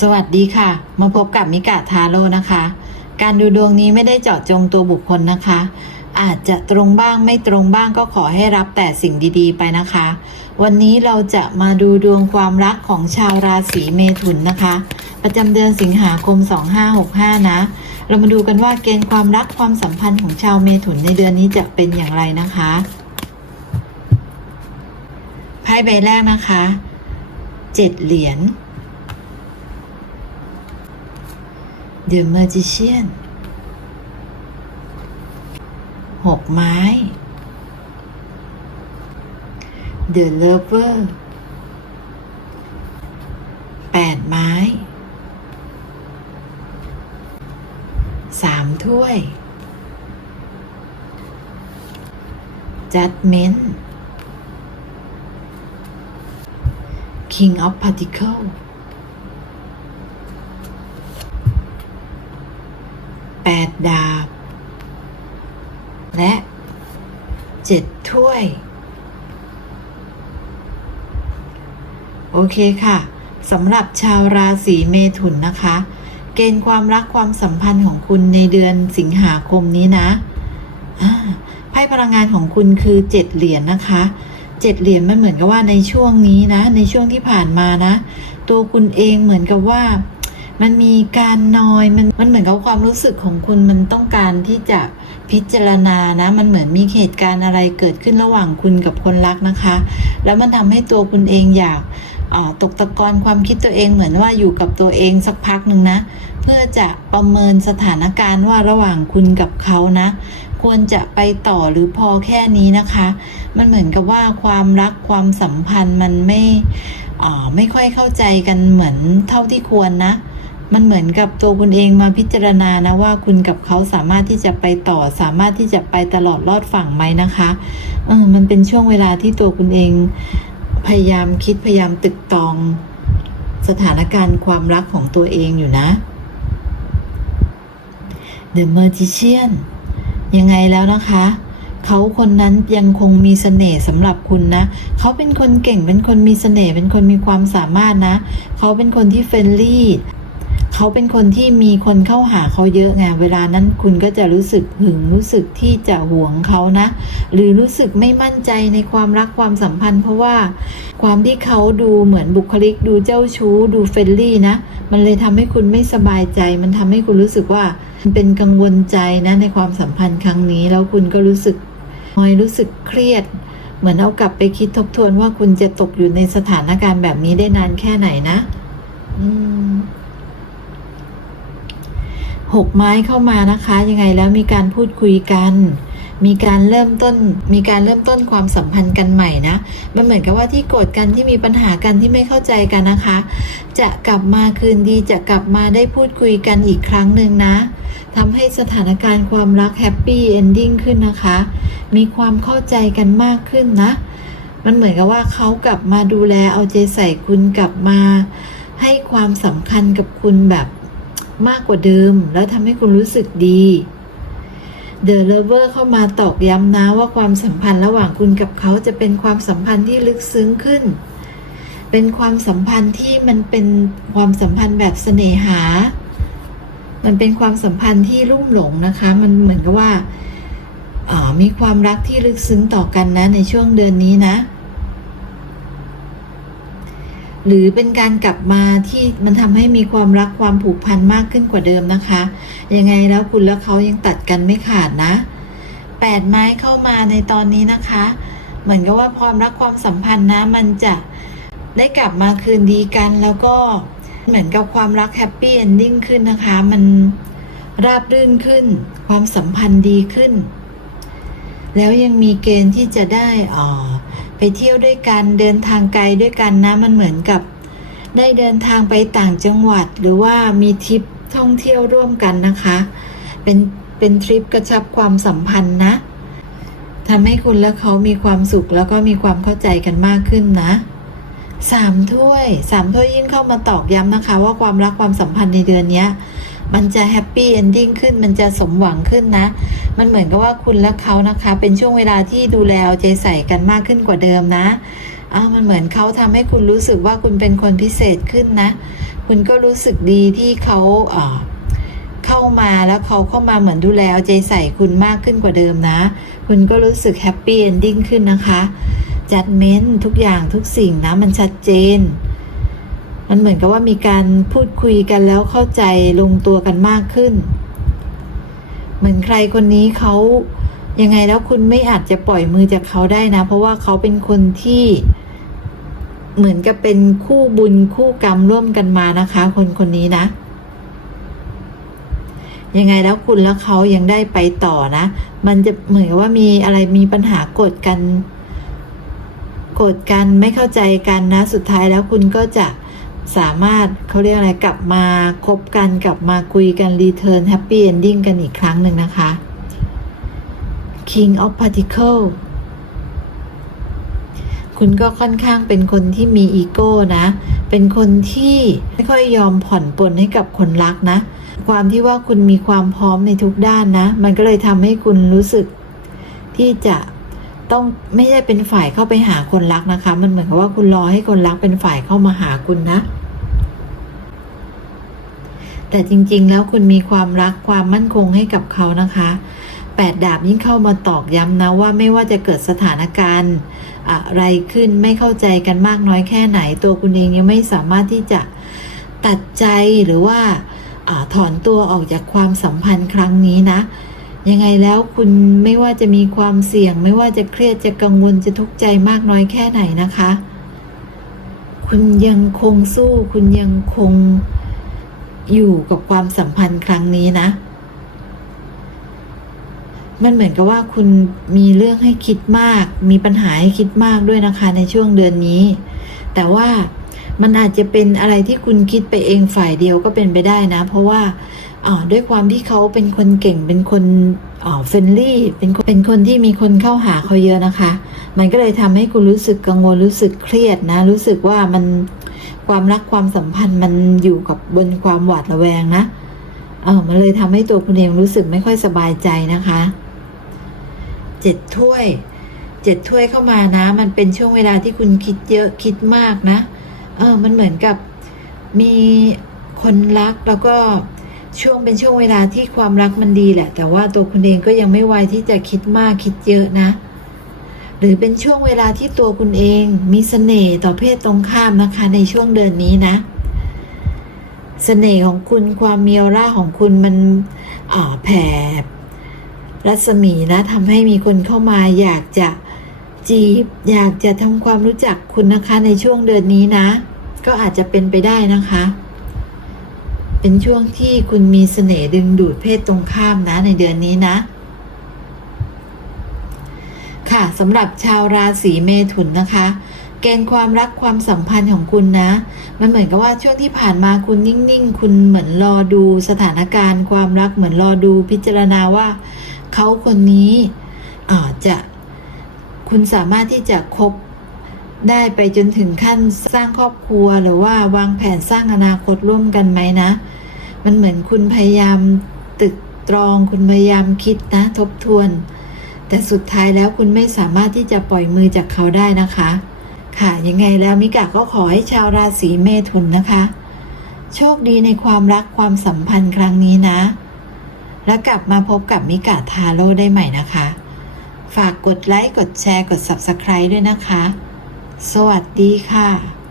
สวัสดีค่ะ มาพบกับมิกะทาโร่นะคะ การดูดวงนี้ไม่ได้เจาะจงตัวบุคคลนะคะ อาจจะตรงบ้างไม่ตรงบ้างก็ขอให้รับแต่สิ่งดีๆ ไปนะคะ วันนี้เราจะมาดูดวงความรักของชาวราศีเมถุนนะคะ ประจำเดือนสิงหาคม 2565 นะ เรามาดูกันว่าเกณฑ์ความรักความสัมพันธ์ของชาวเมถุนในเดือนนี้จะเป็นอย่างไรนะคะไพ่ใบแรกนะคะ เจ็ดเหรียญ The Magician หกไม้ The Lover แปดไม้สามถ้วย Judgment King of Particle แปดดาบ และเจ็ดถ้วย โอเคค่ะสำหรับชาวราศีเมถุนนะคะ เกณฑ์ความรักความสัมพันธ์ของคุณในเดือนสิงหาคมนี้นะไพ่พลังงานของคุณคือเจ็ดเหรียญนะคะเจ็ดเหรียญมันเหมือนกับว่าในช่วงนี้นะ ในช่วงที่ผ่านมานะ ตัวคุณเองเหมือนกับว่า มันมีการนอยมันมันเหมือนกับความรู้สึกของคุณมันต้องการที่จะพิจารณานะ มันเหมือนมีเหตุการณ์อะไรเกิดขึ้นระหว่างคุณกับคนรักนะคะ แล้วมันทำให้ตัวคุณเองอยากตกตะกอนความคิดตัวเองเหมือนว่าอยู่กับตัวเองสักพักหนึ่งนะ เพื่อจะประเมินสถานการณ์ว่าระหว่างคุณกับเขานะ ควรจะไปต่อหรือพอแค่นี้นะคะ มันเหมือนกับว่าความรักความสัมพันธ์มันไม่ไม่ค่อยเข้าใจกันเหมือนเท่าที่ควรนะ มันเหมือนกับตัวคุณเองมาพิจารณานะว่าคุณกับเขาสามารถที่จะไปต่อ สามารถที่จะไปตลอดรอดฝั่งไหมนะคะเออมันเป็นช่วงเวลาที่ตัวคุณเอง พยายามคิดพยายามตึกตอง สถานการณ์ความรักของตัวเองอยู่นะ The Magician ยังไงแล้วนะคะเขาคนนั้นยังคงมีเสน่ห์สำหรับคุณนะ เขาเป็นคนเก่งเป็นคนมีเสน่ห์เป็นคนมีความสามารถนะ เขาเป็นคนที่เฟรนลี่ เขาเป็นคนที่มีคนเข้าหาเขาเยอะไงเวลานั้นคุณก็จะรู้สึกหึงรู้สึกที่จะหวงเขานะ หรือรู้สึกไม่มั่นใจในความรักความสัมพันธ์ เพราะว่าความที่เขาดูเหมือนบุคลิก ดูเจ้าชู้ ดูเฟรนลี่นะ มันเลยทำให้คุณไม่สบายใจ มันทำให้คุณรู้สึกว่ามันเป็นกังวลใจนะในความสัมพันธ์ครั้งนี้ แล้วคุณก็รู้สึกนอยรู้สึกเครียด เหมือนเอากลับไปคิดทบทวนว่าคุณจะตกอยู่ในสถานการณ์แบบนี้ได้นานแค่ไหนนะ อืม หกไม้เข้ามานะคะ ยังไงแล้วมีการพูดคุยกัน มีการเริ่มต้น มีการเริ่มต้นความสัมพันธ์กันใหม่นะ มันเหมือนกับว่าที่โกรธกันที่มีปัญหากันที่ไม่เข้าใจกันนะคะ จะกลับมาคืนดีจะกลับมาได้พูดคุยกันอีกครั้งหนึ่งนะทำให้สถานการณ์ความรักแฮปปี้เอนดิ้งขึ้นนะคะ มีความเข้าใจกันมากขึ้นนะ มันเหมือนกับว่าเขากลับมาดูแลเอาใจใส่คุณกลับมา ให้ความสำคัญกับคุณแบบ มากกว่าเดิม แล้วทำให้คุณรู้สึกดี The Lover เข้ามาตอกย้ำนะว่าความสัมพันธ์ระหว่างคุณกับเขาจะเป็นความสัมพันธ์ที่ลึกซึ้งขึ้น เป็นความสัมพันธ์ที่มันเป็นความสัมพันธ์แบบเสน่หา มันเป็นความสัมพันธ์ที่ลุ่มหลงนะคะ มันเหมือนกับว่ามีความรักที่ลึกซึ้งต่อกันนะในช่วงเดือนนี้นะ หรือเป็นการกลับมาที่มันทำให้มีความรักความผูกพันมากขึ้นกว่าเดิมนะคะ ยังไงแล้วคุณและเขายังตัดกันไม่ขาดนะแปดไม้เข้ามาในตอนนี้นะคะ เหมือนกับว่าความรักความสัมพันธ์นะมันจะได้กลับมาคืนดีกันแล้วก็เหมือนกับความรักแฮปปี้เอนดิ้งขึ้นนะคะ มันราบรื่นขึ้น ความสัมพันธ์ดีขึ้น แล้วยังมีเกณฑ์ที่จะได้อ่อ ไปเที่ยวด้วยกัน เดินทางไกลด้วยกันนะมันเหมือนกับ ได้เดินทางไปต่างจังหวัด หรือว่ามีทริปท่องเที่ยวร่วมกันนะคะ เป็นเป็นทริปกระชับความสัมพันธ์นะทำให้คุณและเขามีความสุขแล้วก็มีความเข้าใจกันมากขึ้นนะสามถ้วยสามถ้วยยิ่งเข้ามาตอกย้ำนะคะ ว่าความรักความสัมพันธ์ในเดือนนี้ มันจะแฮปปี้เอนดิ้งขึ้น มันจะสมหวังขึ้นนะ มันเหมือนกับว่าคุณและเขานะคะ เป็นช่วงเวลาที่ดูแลเอาใจใส่กันมากขึ้นกว่าเดิมนะอ้าวมันเหมือนเขาทำให้คุณรู้สึกว่าคุณเป็นคนพิเศษขึ้นนะ คุณก็รู้สึกดีที่เขาเข้ามาแล้วเขาเข้ามาเหมือนดูแลเอาใจใส่คุณมากขึ้นกว่าเดิมนะ คุณก็รู้สึกแฮปปี้เอนดิ้งขึ้นนะคะจัดเม้นทุกอย่างทุกสิ่งนะมันชัดเจน มันเหมือนกับว่ามีการพูดคุยกันแล้วเข้าใจลงตัวกันมากขึ้น เหมือนใครคนนี้เขายังไงแล้วคุณไม่อาจจะปล่อยมือจากเขาได้นะ เพราะว่าเขาเป็นคนที่เหมือนกับเป็นคู่บุญคู่กรรมร่วมกันมานะคะ คนคนนี้นะ ยังไงแล้วคุณแล้วเขายังได้ไปต่อนะ มันจะเหมือนว่ามีอะไรมีปัญหากดกันกดกันไม่เข้าใจกันนะ สุดท้ายแล้วคุณก็จะ สามารถเขาเรียกอะไรกลับมาคบกันกลับมาคุยกันรีเทิร์นแฮปปี้เอนดิ้งกันอีกครั้งหนึ่งนะคะ King of Particle คุณก็ค่อนข้างเป็นคนที่มีอีโก้นะ เป็นคนที่ไม่ค่อยยอมผ่อนปลนให้กับคนรักนะ ความที่ว่าคุณมีความพร้อมในทุกด้านนะ มันก็เลยทำให้คุณรู้สึกที่จะต้องไม่ได้เป็นฝ่ายเข้าไปหาคนรักนะคะ มันเหมือนกับว่าคุณรอให้คนรักเป็นฝ่ายเข้ามาหาคุณนะ แต่จริงๆ แล้วคุณมีความรักความมั่นคงให้กับเขานะคะแปดดาบยิ่งเข้ามาตอกย้ำนะว่าไม่ว่าจะเกิดสถานการณ์อะไรขึ้นไม่เข้าใจกันมากน้อยแค่ไหน ตัวคุณเองยังไม่สามารถที่จะตัดใจหรือว่าอถอนตัวออกจากความสัมพันธ์ครั้งนี้นะ ยังไงแล้วคุณไม่ว่าจะมีความเสี่ยง ไม่ว่าจะเครียดจะกังวลจะทุกข์ใจมากน้อยแค่ไหนนะคะ คุณยังคงสู้ คุณยังคง อยู่กับความสัมพันธ์ครั้งนี้นะ มันเหมือนกับว่าคุณมีเรื่องให้คิดมาก มีปัญหาให้คิดมากด้วยนะคะในช่วงเดือนนี้ แต่ว่ามันอาจจะเป็นอะไรที่คุณคิดไปเองฝ่ายเดียวก็เป็นไปได้นะ เพราะว่าอ่าด้วยความที่เขาเป็นคนเก่งเป็นคนอ่าเฟรนลี่เป็นคนเป็นคนที่มีคนเข้าหาเขาเยอะนะคะ มันก็เลยทำให้คุณรู้สึกกังวลรู้สึกเครียดนะ รู้สึกว่ามัน ความรักความสัมพันธ์มันอยู่กับบนความหวาดระแวงนะเออมันเลยทำให้ตัวคุณเองรู้สึกไม่ค่อยสบายใจนะคะเจ็ดถ้วยเจ็ดถ้วยเข้ามานะ มันเป็นช่วงเวลาที่คุณคิดเยอะคิดมากนะ เออ มันเหมือนกับมีคนรักแล้วก็ช่วงเป็นช่วงเวลาที่ความรักมันดีแหละ แต่ว่าตัวคุณเองก็ยังไม่ไวที่จะคิดมากคิดเยอะนะ หรือเป็นช่วงเวลาที่ตัวคุณเองมีเสน่ห์ต่อเพศตรงข้ามนะคะ ในช่วงเดือนนี้นะเสน่ห์ของคุณความมีออร่าของคุณมันแผ่รัศมีนะทำให้มีคนเข้ามาอยากจะจีบ อยากจะทำความรู้จักคุณนะคะในช่วงเดือนนี้นะ ก็อาจจะเป็นไปได้นะคะ เป็นช่วงที่คุณมีเสน่ห์ดึงดูดเพศตรงข้ามนะในเดือนนี้นะ ค่ะสำหรับชาวราศีเมถุนนะคะ เกณฑ์ความรักความสัมพันธ์ของคุณนะ มันเหมือนกับว่าช่วงที่ผ่านมาคุณนิ่งๆ คุณเหมือนรอดูสถานการณ์ ความรักเหมือนรอดูพิจารณาว่าเขาคนนี้อาจจะคุณสามารถที่จะคบได้ไปจนถึงขั้นสร้างครอบครัวหรือว่าวางแผนสร้างอนาคตร่วมกันไหมนะ มันเหมือนคุณพยายามตึกตรองคุณพยายามคิดนะทบทวน แต่สุดท้ายแล้วคุณไม่สามารถที่จะปล่อยมือจากเขาได้นะคะ ค่ะยังไงแล้วมิกะก็ขอให้ชาวราศีเมถุนนะคะ โชคดีในความรักความสัมพันธ์ครั้งนี้นะ แล้วกลับมาพบกับมิกะทาโร่ได้ใหม่นะคะ ฝากกดไลค์กดแชร์กด Subscribe ด้วยนะคะ สวัสดีค่ะ